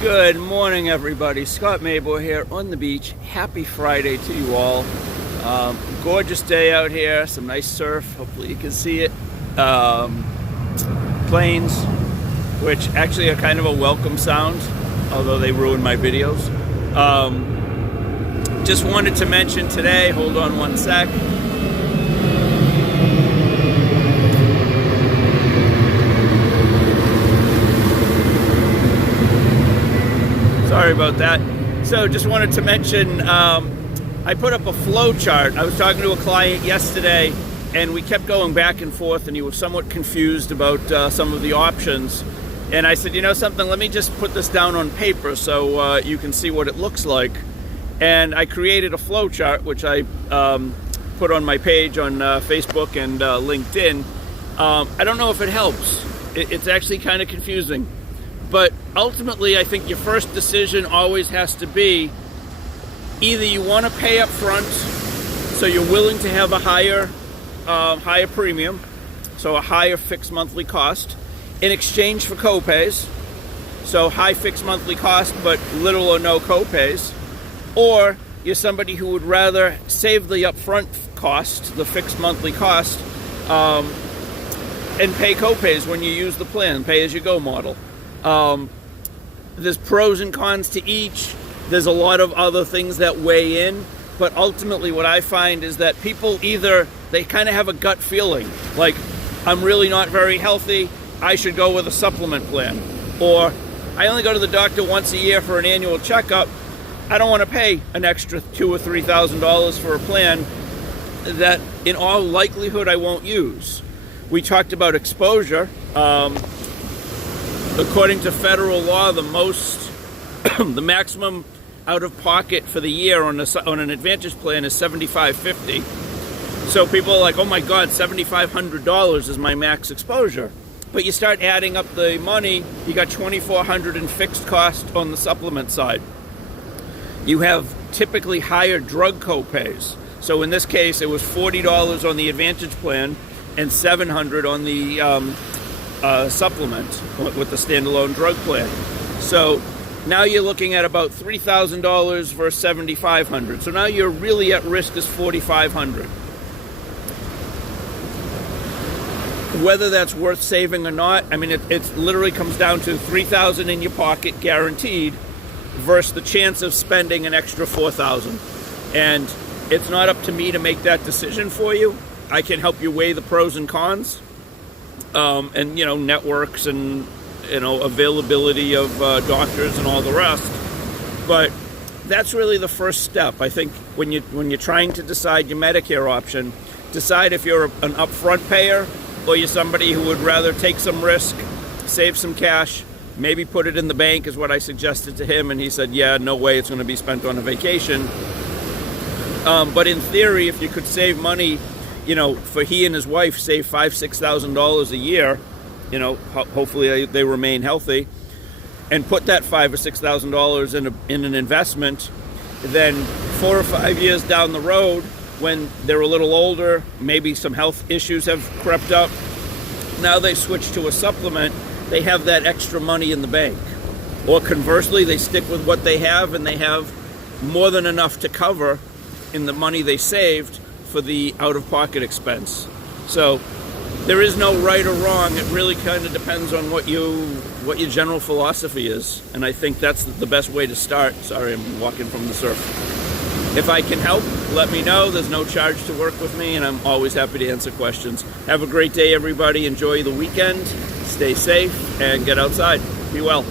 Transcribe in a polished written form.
Good morning, everybody. Scott Mabor here on the beach. Happy Friday to you all. Gorgeous day out here. Some nice surf. Hopefully you can see it. Planes, which actually are kind of a welcome sound, although they ruin my videos. Just wanted to mention today, hold on one sec. Sorry about that. So just wanted to mention, I put up a flow chart. I was talking to a client yesterday and we kept going back and forth and he was somewhat confused about some of the options. And I said, you know something, let me just put this down on paper so you can see what it looks like. And I created a flow chart, which I put on my page on Facebook and LinkedIn. I don't know if it helps. It's actually kind of confusing. But ultimately, I think your first decision always has to be either you want to pay up front, so you're willing to have a higher premium, so a higher fixed monthly cost, in exchange for copays, so high fixed monthly cost but little or no copays, or you're somebody who would rather save the upfront cost, the fixed monthly cost, and pay copays when you use the plan, pay-as-you-go model. There's pros and cons to each. There's a lot of other things that weigh in, but ultimately what I find is that people either, they kind of have a gut feeling, like, I'm really not very healthy, I should go with a supplement plan. Or, I only go to the doctor once a year for an annual checkup, I don't want to pay an extra $2,000 or $3,000 for a plan that in all likelihood I won't use. We talked about exposure. According to federal law, the maximum out of pocket for the year on an Advantage plan is $7,550. So people are like, oh my God, $7,500 is my max exposure. But you start adding up the money, you got $2,400 in fixed cost on the supplement side. You have typically higher drug copays. So in this case, it was $40 on the Advantage plan and $700 on the supplement with the standalone drug plan. So now you're looking at about $3,000 versus $7,500. So now you're really at risk is $4,500. Whether that's worth saving or not, I mean, it literally comes down to $3,000 in your pocket guaranteed versus the chance of spending an extra $4,000. And it's not up to me to make that decision for you. I can help you weigh the pros and cons. And networks and availability of doctors and all the rest, but that's really the first step. I think when you're trying to decide your Medicare option, decide if you're an upfront payer or you're somebody who would rather take some risk, save some cash, maybe put it in the bank is what I suggested to him, and he said, yeah, no way it's going to be spent on a vacation. But in theory, if you could save money, for he and his wife save $5,000-$6,000 a year, hopefully they remain healthy, and put that $5,000 or $6,000 in an investment, then 4 or 5 years down the road, when they're a little older, maybe some health issues have crept up, now they switch to a supplement, they have that extra money in the bank. Or conversely, they stick with what they have and they have more than enough to cover in the money they saved for the out-of-pocket expense. So there is no right or wrong. It really kind of depends on what your general philosophy is, and I think that's the best way to start. Sorry, I'm walking from the surf. If I can help, let me know. There's no charge to work with me, and I'm always happy to answer questions. Have a great day, everybody. Enjoy the weekend. Stay safe and get outside. Be well.